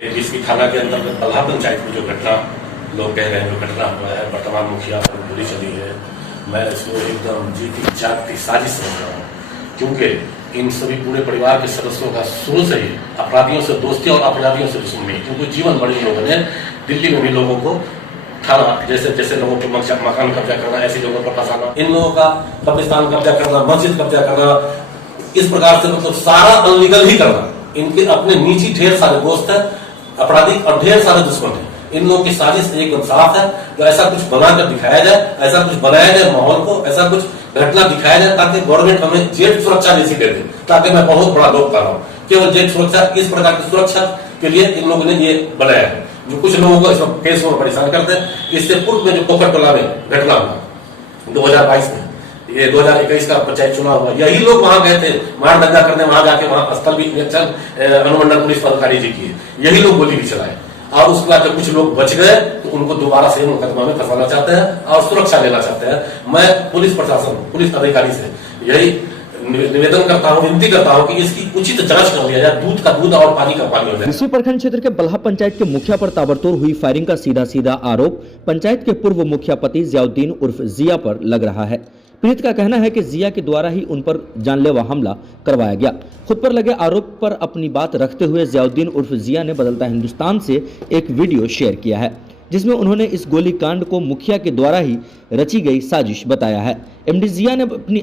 जिसकी थाना के अंतर्गत बल्हा पंचायत में जो घटना लोग कह रहे हैं जो घटना हुआ है, वर्तमान मुखिया पर गोली चली है, मैं इसको एकदम जीती जागती साजिश समझ रहा हूँ। क्योंकि इन सभी पूरे परिवार के सदस्यों का शुरू से ही अपराधियों से दोस्ती और अपराधियों से दुश्मनी, क्योंकि जीवन भर इन लोगों ने दिल्ली में भी लोगों को थाना जैसे लोगों को मकान कब्जा करना, ऐसी जगहों पर फंसाना, इन लोगों का कब्रिस्तान कब्जा करना, मस्जिद कब्जा करना, इस प्रकार से मतलब सारा अनलीगल ही करना। इनके अपने नीचे ढेर सारे दोस्त है, अपराधी और ढेर सारे दुश्मन है। इन लोगों की साजिश एकदम साफ है। तो ऐसा कुछ बनाकर दिखाया जाए, ऐसा कुछ बनाया जाए माहौल को, ऐसा कुछ घटना दिखाया जाए ताकि गवर्नमेंट हमें जेट सुरक्षा जैसी दे दे, ताकि मैं बहुत बड़ा लोग कर रहा हूँ। केवल जेट सुरक्षा, इस प्रकार की सुरक्षा के लिए इन लोगों ने ये बनाया है, जो कुछ लोगों को इस केस में परेशान करते हैं। इससे पूर्व में जो पोखरटोला में घटना हुआ 2022 में, ये 2021 का पंचायत चुनाव हुआ, यही लोग वहां गए थे मार दंगा करने, वहां जाके वहां स्थल भी निरीक्षण अनुमंडल पुलिस पदाधिकारी जी किए, यही लोग गोली भी चलाए। और उसके बाद जब कुछ लोग बच गए तो उनको दोबारा से मुकदमा में फंसाना चाहते हैं और सुरक्षा लेना चाहते हैं। मैं पुलिस प्रशासन, पुलिस अधिकारी से यही निवेदन करता हूँ, विनती करता हूँ कि इसकी उचित जांच कर लिया जाए, दूध का दूध और पानी का पानी हो जाए। ऋषि प्रखंड क्षेत्र के बल्हा पंचायत के मुखिया पर ताबड़तोड़ हुई फायरिंग का सीधा आरोप पंचायत के पूर्व मुखिया पति जियाउद्दीन उर्फ जिया पर लग रहा है। पीड़ित का कहना है कि जिया के द्वारा ही उन पर जानलेवा हमला करवाया गया। खुद पर लगे आरोप पर अपनी बात रखते हुए जियाउद्दीन उर्फ जिया ने बदलता हिंदुस्तान से एक वीडियो शेयर किया है, जिसमें उन्होंने इस गोलीकांड को मुखिया के द्वारा ही रची गई साजिश बताया है। एमडी जिया ने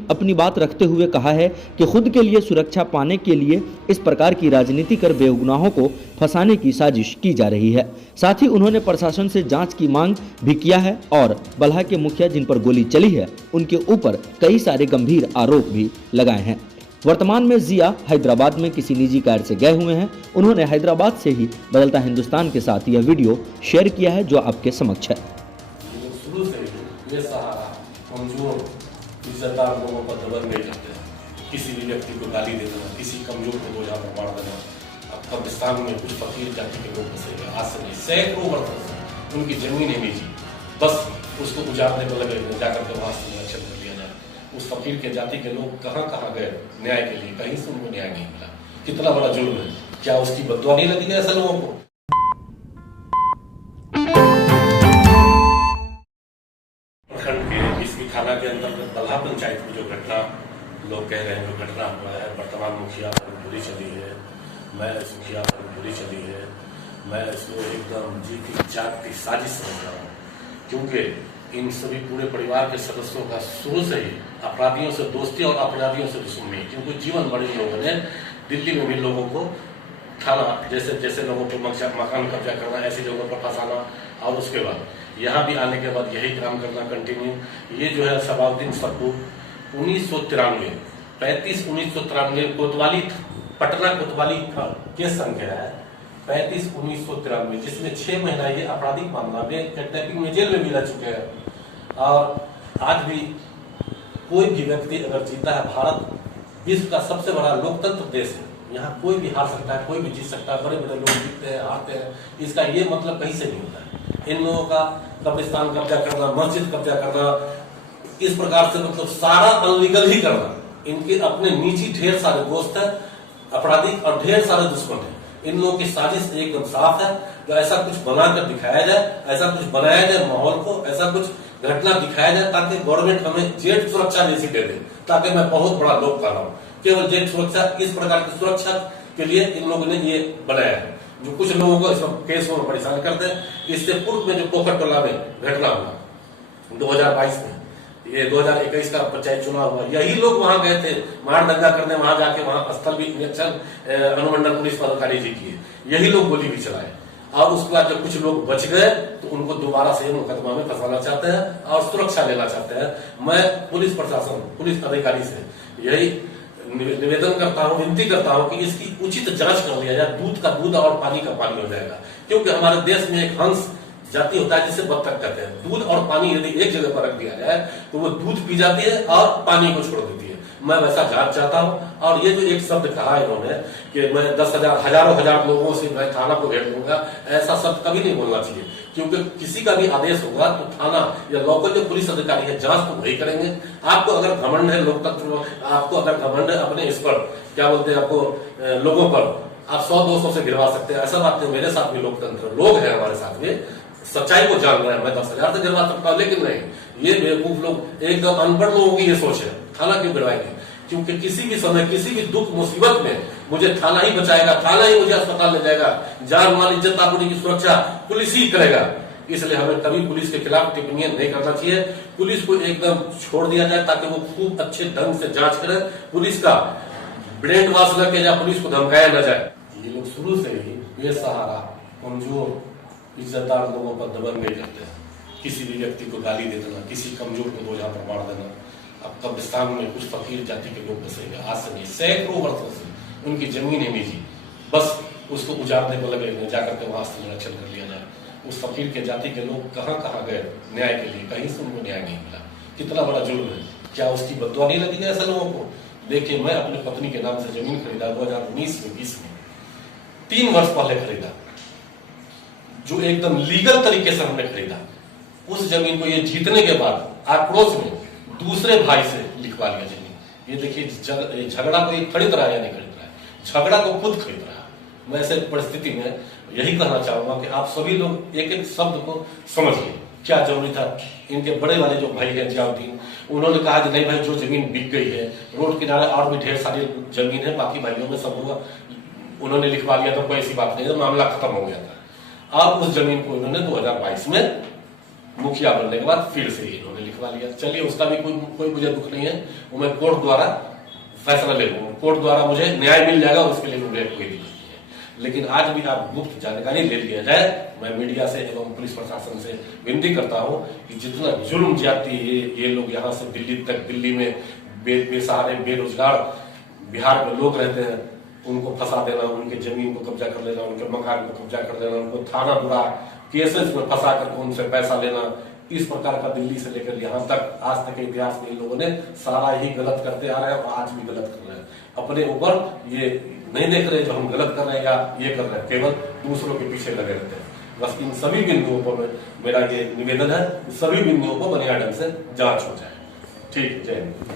अपनी बात रखते हुए कहा है कि खुद के लिए सुरक्षा पाने के लिए इस प्रकार की राजनीति कर बेगुनाहों को फंसाने की साजिश की जा रही है। साथ ही उन्होंने प्रशासन से जांच की मांग भी किया है और बल्हा के मुखिया जिन पर गोली चली है उनके ऊपर कई सारे गंभीर आरोप भी लगाए हैं। वर्तमान में जिया हैदराबाद में किसी निजी कार्य से गए हुए हैं। उन्होंने हैदराबाद से ही बदलता हिंदुस्तान के साथ यह वीडियो शेयर किया है, जो आपके समक्ष है। शुरू से ये सहारा कमजोर इज्जतदार लोगों पर दबन नहीं करते हैं। किसी भी व्यक्ति को गाली दे देना, किसी कमजोर को बोझा पर मार देना। अब कब्रिस्तान में कुछ फकीर जाति के लोग बसे हुए, आज से नहीं सैकड़ों वर्षों से उनकी जमीन है निजी, बस उसको उजाड़ने को लगे जाकर के वहां से निरीक्षण कर लिया जाए। उस फकीर के जाति के लोग कहाँ कहाँ गए न्याय के लिए, कहीं से उनको न्याय नहीं मिला। कितना बड़ा जुल्म है, क्या उसकी बद्दुआ नहीं लगी है ऐसे लोगों को? प्रखंड के इसकी थाना के अंतर्गत बल्हा पंचायत में जो घटना लोग कह रहे हैं जो घटना हुआ है, वर्तमान मुखिया पर गोली चली है, मैं इस मुखिया पर गोली चली है, मैं इसको एकदम जीती जागती साजिश समझ रहा हूँ। क्योंकि इन सभी पूरे परिवार के सदस्यों का शुरू से ही अपराधियों से दोस्ती और अपराधियों से दुश्मनी, क्योंकि जीवन भर इन लोगों ने दिल्ली में भी लोगों को थाना जैसे लोगों को मकान कब्जा करना, ऐसी जगहों पर फंसाना और उसके बाद यहाँ भी आने के बाद यही काम करना कंटिन्यू। ये जो है सबाउद्दीन सप्पू 1993 35/1993 कोतवाली पटना कोतवाली का केस संख्या है 35/1993, जिसमें 6 महीना ये आपराधिक मामला में किडनैपिंग में जेल में भी रह चुके हैं। और आज भी कोई भी व्यक्ति अगर जीता है, भारत विश्व का सबसे बड़ा लोकतंत्र देश है, यहाँ कोई भी हार सकता है, कोई भी जीत सकता है, बड़े बड़े लोग जीतते हैं, हारते हैं, इसका ये मतलब कहीं से नहीं होता है। इन लोगों का कब्रिस्तान कब्जा करना, मस्जिद कब्जा करना, इस प्रकार से मतलब सारा अनलीगल ही करना। इनके अपने नीचे ढेर सारे दोस्त है, अपराधी और ढेर सारे दुश्मन है। इन लोगों की साजिश एकदम साफ है। तो ऐसा कुछ बनाकर दिखाया जाए, ऐसा कुछ बनाया जाए माहौल को, ऐसा कुछ घटना दिखाया जाए ताकि गवर्नमेंट हमें जेट सुरक्षा जैसी दे दे, ताकि मैं बहुत बड़ा लोग कर रहा हूँ। केवल जेट सुरक्षा, इस प्रकार की सुरक्षा के लिए इन लोगों ने ये बनाया है, जो कुछ लोगों को इस केस में परेशान करते हैं। इससे पूर्व में जो पोखरटोला में घटना हुआ 2022 में, ये 2021 का पंचायत चुनाव हुआ, यही लोग वहां गए थे मार दंगा करने, वहां जाके वहां स्थल भी निरीक्षण अनुमंडल पुलिस पदाधिकारी जी किए, यही लोग गोली भी चलाए। और उसके बाद जब कुछ लोग बच गए तो उनको दोबारा से मुकदमा में फंसाना चाहते हैं और सुरक्षा लेना चाहते हैं। मैं पुलिस प्रशासन, पुलिस अधिकारी से यही निवेदन करता हूँ, विनती करता हूँ कि इसकी उचित जांच कर लिया जाए, दूध का दूध और पानी का पानी हो जाएगा। क्योंकि हमारे देश में एक हंस जाति होता है जिसे बत्तख कहते हैं। दूध और पानी यदि एक जगह पर रख दिया जाए तो वो दूध पी जाती है और पानी को छोड़ देती है। मैं वैसा जांच चाहता हूँ। और ये जो एक शब्द कहा इन्होंने कि मैं 10,000 हजार लोगों से मैं थाना को घेर लूंगा, ऐसा शब्द कभी नहीं बोलना चाहिए। क्योंकि किसी का भी आदेश होगा तो थाना या लोकल जो पुलिस अधिकारी है जांच तो वही करेंगे। आपको अगर घमंड है लोकतंत्र, आपको अगर घमंड है अपने इस पर क्या बोलते हैं, आपको लोगों पर आप 100-200 से गिरवा सकते हैं, ऐसा बात नहीं। मेरे साथ भी लोकतंत्र लोग हैं, हमारे साथ में सच्चाई को जान रहे हैं। मैं 10,000 से गिरवा सकता हूं, लेकिन नहीं, ये बेवकूफ लोग, एकदम अनपढ़ लोगों की ये सोच है। थाना क्यों गिरवाएंगे? क्योंकि किसी भी समय, किसी भी दुख मुसीबत में मुझे थाना ही बचाएगा, थाना ही मुझे अस्पताल ले जाएगा। जान माल इज्जत आबरूनी की सुरक्षा पुलिस ही करेगा। इसलिए हमें कभी पुलिस के खिलाफ टिप्पणियां नहीं करना चाहिए। पुलिस को एकदम छोड़ दिया जाए ताकि वो खूब अच्छे ढंग से जांच करे, पुलिस का ब्रेन वॉश न किया जाए, पुलिस को धमकाया न जाए। ये लोग शुरू से ही बेसहारा, कमजोर, इज्जतदार लोगों पर दमन नहीं करते। किसी भी व्यक्ति को गाली दे देना, किसी कमजोर को बोझा पर मार देना। अब कब्रिस्तान में कुछ फकीर जाति के लोग बसेंगे, आज से नहीं, सैकड़ों वर्षों से उनकी जमीन है निजी, बस उसको उजाड़ने को लगे हुए, जाकर के वहां से निरीक्षण कर लिया जाए। उस फकीर के जाति के लोग कहां कहां गए न्याय के लिए, कहीं से उनको न्याय नहीं मिला। कितना बड़ा जुल्म है। क्या उसकी बददुआ नहीं लगी है ऐसे लोगों को? देखिए, मैं अपनी पत्नी के नाम से जमीन खरीदा 2019 में, 20 में, 3 वर्ष पहले खरीदा, जो एकदम लीगल तरीके से हमने खरीदा। उस जमीन को ये जीतने के बाद आक्रोश में दूसरे भाई से लिखवा लिया जमीन। ये देखिए, झगड़ा को ये खरीद रहा है या नहीं खरीद रहा है? झगड़ा को खुद खरीद रहा है। मैं ऐसे परिस्थिति में यही कहना चाहूंगा कि आप सभी लोग एक एक शब्द को समझिए। क्या जरूरी था? इनके बड़े वाले जो भाई हैं जियाउद्दीन, उन्होंने कहा कि नहीं भाई, जो जमीन बिक गई है, रोड किनारे और भी ढेर सारी जमीन है, बाकी भाइयों में सब हुआ, उन्होंने लिखवा लिया, तो कोई ऐसी बात नहीं, तो मामला खत्म हो गया था। अब उस जमीन को इन्होंने 2022 में मुखिया बनने के बाद फिर से इन्होंने लिखवा लिया। चलिए, उसका भी कोई मुझे दुख नहीं है, वो मैं कोर्ट द्वारा फैसला ले लूंगा, कोर्ट द्वारा मुझे न्याय मिल जाएगा, उसके लिए मुझे कोई दिक्कत नहीं है। लेकिन आज भी आप गुप्त जानकारी ले लिया जाए। मैं मीडिया से एवं पुलिस प्रशासन से विनती करता हूं कि जितना जुल्म ज्यादती ये लोग यहाँ से दिल्ली तक, दिल्ली में बेसहारे बेरोजगार बिहार में लोग रहते हैं, उनको फंसा देना, उनके जमीन को कब्जा कर लेना, उनके मकान को कब्जा कर लेना, उनको थाना बुरा केसेस में फंसा करके उनसे पैसा लेना, इस प्रकार का दिल्ली से लेकर यहाँ तक आज तक के इतिहास में इन लोगों ने सारा ही गलत करते आ रहे हैं और आज भी गलत कर रहे हैं। अपने ऊपर ये नहीं देख रहे जो हम गलत कर रहे हैं या ये कर रहे हैं, केवल दूसरों के पीछे लगे रहते हैं। बस इन सभी बिंदुओं पर मेरा ये निवेदन है, सभी बिंदुओं पर बढ़िया ढंग से जांच हो जाए। ठीक, जय हिंद।